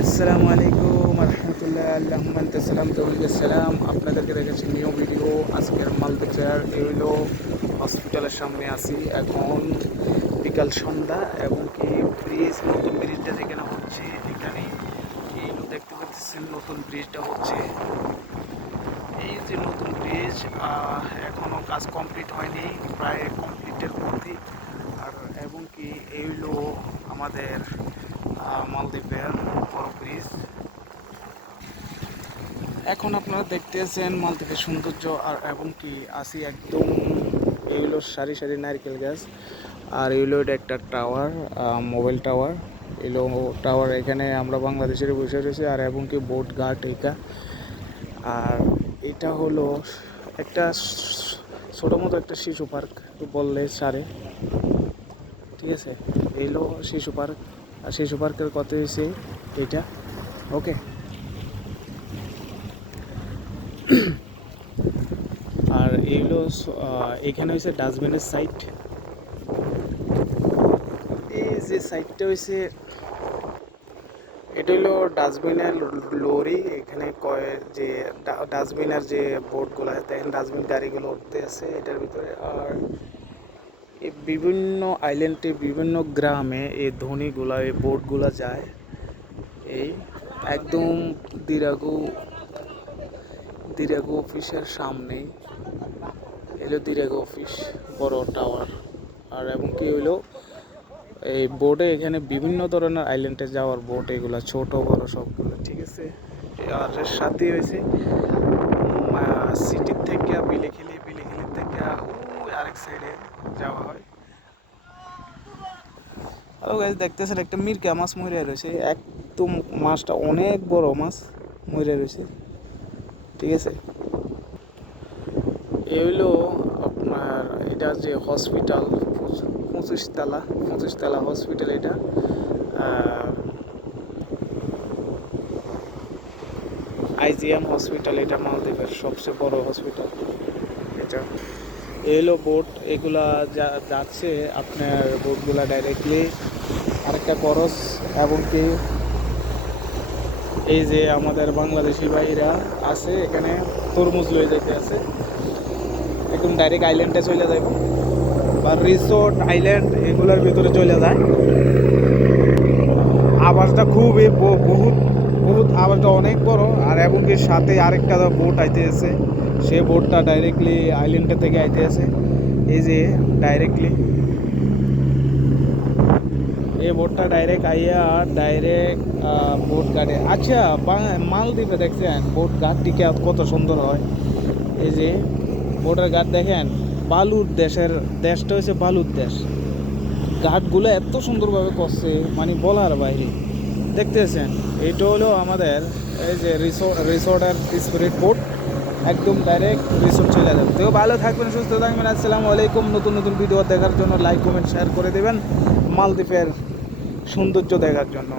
আসসালামু আলাইকুম রহমতুল্লাহ আল্লাহুম্মাসালাম আপনাদেরকে দেখাচ্ছি নিউ ভিডিও। আজকের মালদ্বীপের হইলো হসপিটালের সামনে আছি এখন বিকাল সন্ধ্যা এবং কি ব্রিজ নতুন ব্রিজটা যেখানে হচ্ছে এখানে এই দেখতে পাচ্ছেন নতুন ব্রিজটা হচ্ছে। এই যে নতুন ব্রিজ এখনো কাজ কমপ্লিট হয়নি, প্রায় কমপ্লিটের পথে। আর এবং কি এই হইলো আমাদের মালদ্বীপের বড় ব্রিজ। এখন আপনারা দেখতেছেন মালদ্বীপের সৌন্দর্য আর এবং কি আসি একদম এইগুলো সারি সারি নারকেল গাছ। আর এইগুলো এটা একটা টাওয়ার, মোবাইল টাওয়ার। এলো টাওয়ার, এখানে আমরা বাংলাদেশের বসে রয়েছে আর এবং কি বোট ঘাট এটা। আর এটা হলো একটা ছোটো মতো একটা শিশু পার্ক বললে সারে, ঠিক আছে। এইলো শিশু পার্ক, আর শিশু পার্কের কত হয়েছে এটা, ওকে। আর এইগুলো এখানে হয়েছে ডাস্টবিনের সাইট। এই যে সাইটটা হয়েছে এটা হলো ডাস্টবিনের লরি। এখানে কয় যে ডাস্টবিনের যে বোর্ডগুলো দেখেন, ডাস্টবিন গাড়িগুলো উঠতে আছে এটার ভিতরে। আর এই বিভিন্ন আইল্যান্ডে বিভিন্ন গ্রামে এই ধনীগুলা এই বোর্ডগুলা যায়। এই একদম দিরাগু অফিসের সামনেই এলো দিরাগু অফিস, বড় টাওয়ার। আর এবং কি হইলো এই বোটে এখানে বিভিন্ন ধরনের আইল্যান্ডে যাওয়ার বোট, এগুলা ছোট বড় সবগুলো, ঠিক আছে। আর এর সাথে হয়েছে সিটির থেকে বিলেখিলি থেকে ওই আরেক সাইডে যাওয়া হয়। হ্যালো গাইস, দেখতেছেন একটা মিরকা মাছ মরে রয়েছে, একদম মাছটা অনেক বড় মাছ মরে রয়েছে, ঠিক আছে। এই হইলো আপনার এটা যে হসপিটাল, 25 তলা হসপিটাল এটা। আইজিএম হসপিটাল, এটা মালদ্বীপের সবচেয়ে বড় হসপিটাল এটা। এই হলো বোট, এগুলা যাচ্ছে আপনার বোটগুলা ডাইরেক্টলি আরেকটা করস। এবং কি এই যে আমাদের বাংলাদেশি ভাইরা আছে এখানে তরমুজ লয়ে যেতে আছে, একদম ডাইরেক্ট আইল্যান্ডে চলে যাবে বা রিসোর্ট আইল্যান্ড এগুলোর ভিতরে চলে যায়। আওয়াজটা খুবই বহুত বহুত আওয়াজটা অনেক বড়। আর এবং কি সাথে আরেকটা বোট আইতে আছে, সে বোটটা ডাইরেক্টলি আইল্যান্ডের থেকে আইতে আছে। এই যে ডাইরেক্টলি এই বোটটা ডাইরেক্ট আইয়া ডাইরেক্ট বোট ঘাটে। আচ্ছা, মালদ্বীপে দেখছেন বোট ঘাটটিকে কত সুন্দর হয়। এই যে বোটের ঘাট দেখেন, বালুর দেশটা হচ্ছে বালুর দেশ। ঘাটগুলো এত সুন্দরভাবে করছে মানে বলার বাইরে। দেখতেছেন এটা হলো আমাদের এই যে রিসোর্টের স্পিরিট বোট, একদম ডাইরেক্ট রিসোর্ট চলে যাবে। তো ভালো থাকবেন, সুস্থ থাকবেন। আসসালামু আলাইকুম। নতুন নতুন ভিডিও দেখার জন্য লাইক কমেন্ট শেয়ার করে দেবেন, মালদ্বীপের সৌন্দর্য দেখার জন্য।